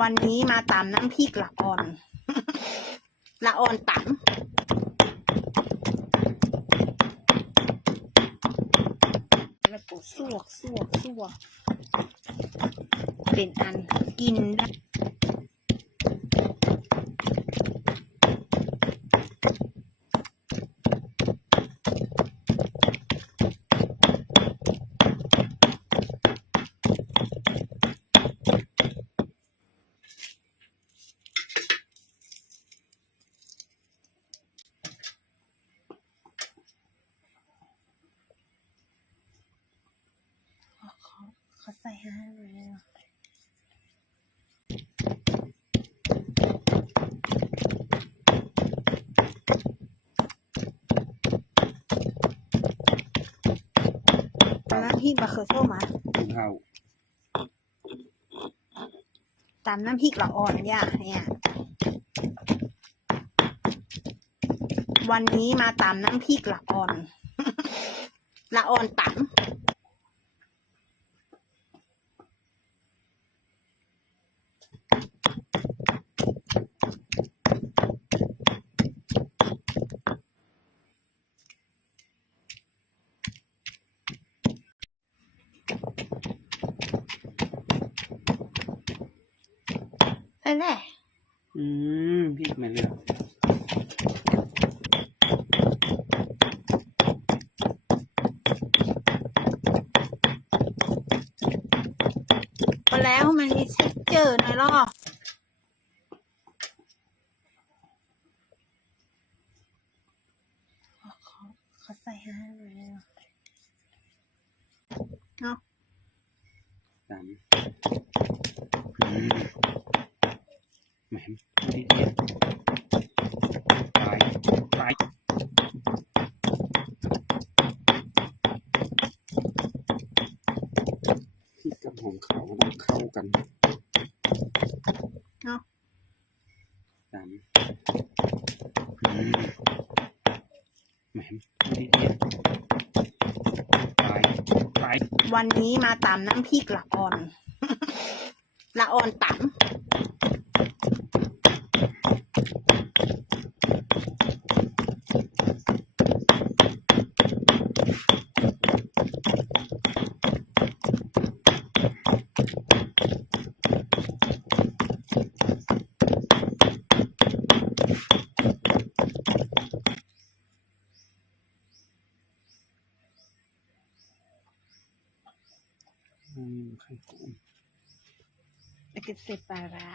วันนี้มาตำน้ำพริกละอ่อน ละอ่อนตำแล้วก็สวกสวกสวก เป็นอันกินได้ เขาใส่ให้เลยอะน้ำพริกมะเขือส้มมากินข้าวตำน้ำพริกละอ่อนย่าเนี่ยวันนี้มาตำน้ำพริกละอ่อน ละอ่อนตำ ไปเลยอืมพริกมาเลือกพอแล้วมันมีเช็คเจอร์หน่อยหรอเขาเขาเขาใส่ให้เลยอะเนาะสามอืม แหมนิดเดียวตายตายพริกกับหอมขาวมันต้องเข้ากันเนาะสามอืมแหมนิดเดียวตายตายวันนี้มาตำน้ำพริกละอ่อน ละอ่อนตอื มไข่หอมำแล้วก็เสร็จปลาร้า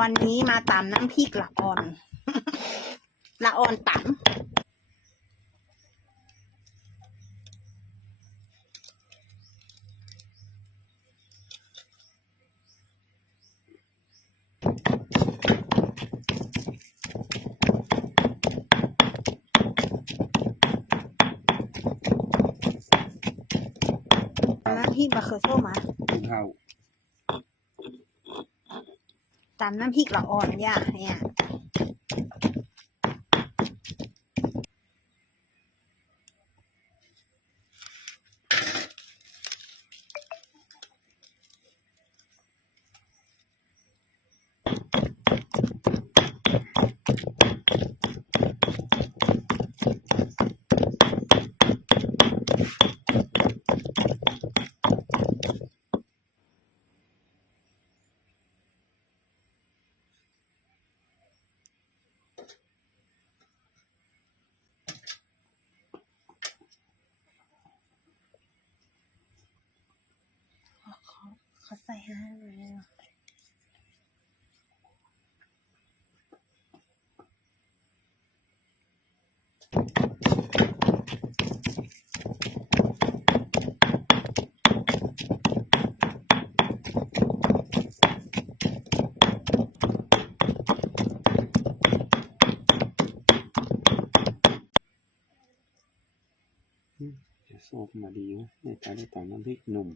วันนี้มาตามน้ำพริกละอ่อน ละอ่อนตำ น้ำ พริกมะเขือส้มมากินข้าวตำน้ำพริกละอ่อนย่าเนี่ย เขา ขาใส่ให้เลยอะจะโซบมาดีวะในการได้ต่ำน้ำพริกหนุ่ม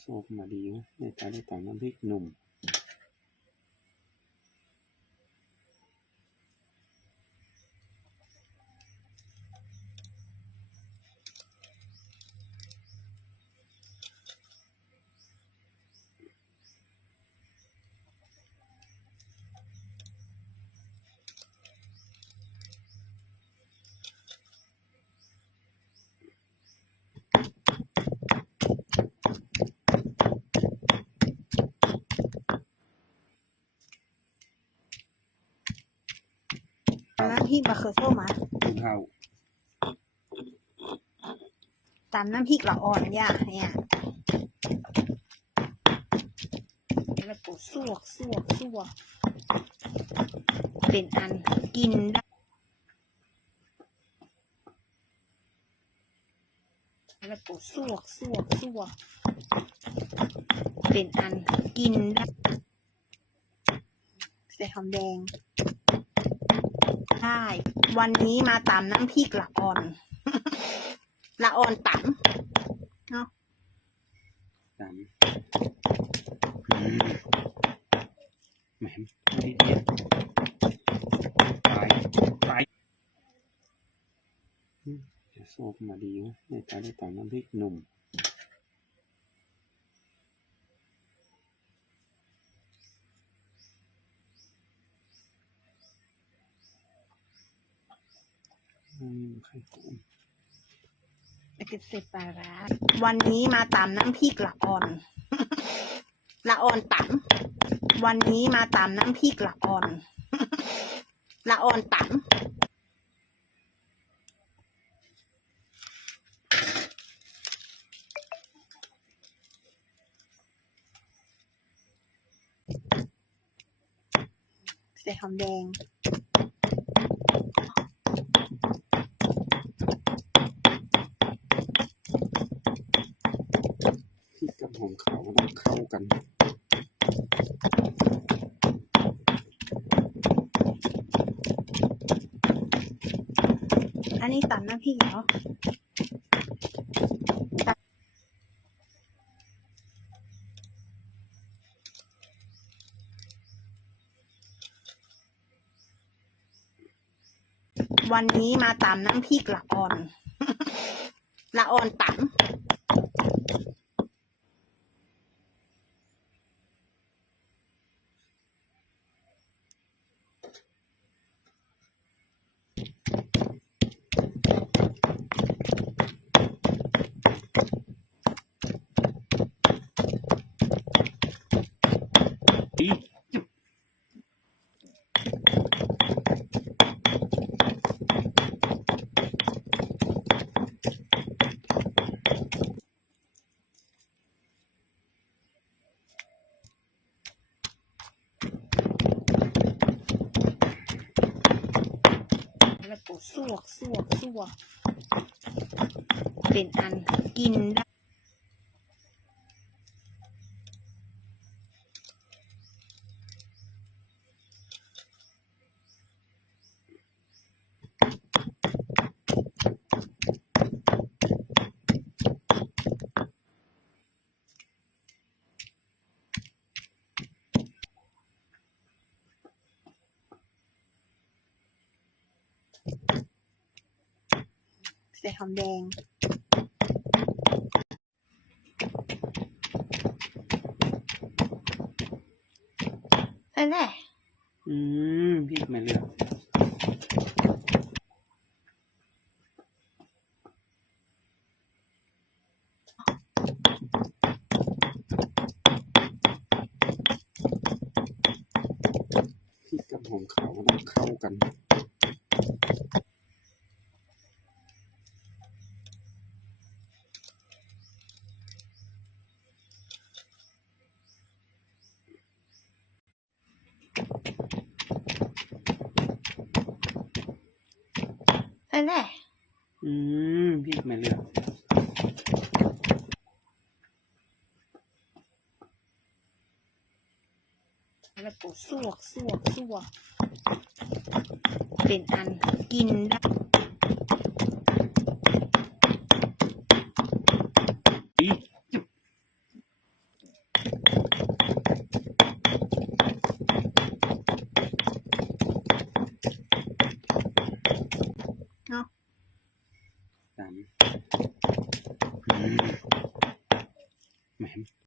โซกมาดีนะในตาได้ตามน้ำพริกหนุ่ม พริกมะเขือส้มอะกินข้าวตำน้ำพริกละอ่อนย่าเนี่ยแล้วก็สวกสวกสวก เป็นอันกินได้แล้วก็สวกสวกสวก เป็นอันกินได้ใส่หอมแดงใช่ วันนี้มาตำน้ำพริกละอ่อน ละอ่อนตำเนาะตามอืมแหมดเดียวตายตายจะโซกมาดีนะในตาได้ตามน้ำพริกหนุ่ม มไข่กุ้งแล้วก็เสร็จปลาร้าวันนี้มาตำน้ำพริกละอ่อน ละอ่อนตำวันนี้มาตำน้ำพริกละอ่อน ละอ่อนตำใส่หอมแดง พริกกับ หอมขาวมันต้องเข้ากันอันนี้ตำน้ำพริกเหรอวันนี้มาตำน้ำพริกละอ่อน ละอ่อนตำแล้ วก็สวกสวกสวก เป็นอันกินได้ หอมแดงใส่แหละอืมพริกไม่เลือกพริกกับหอมขาวมันต้องเข้ากัน ใส่แหละอืมพริกไม่เลือกแล้วก็สวกสวกสวก เป็นอันกินได้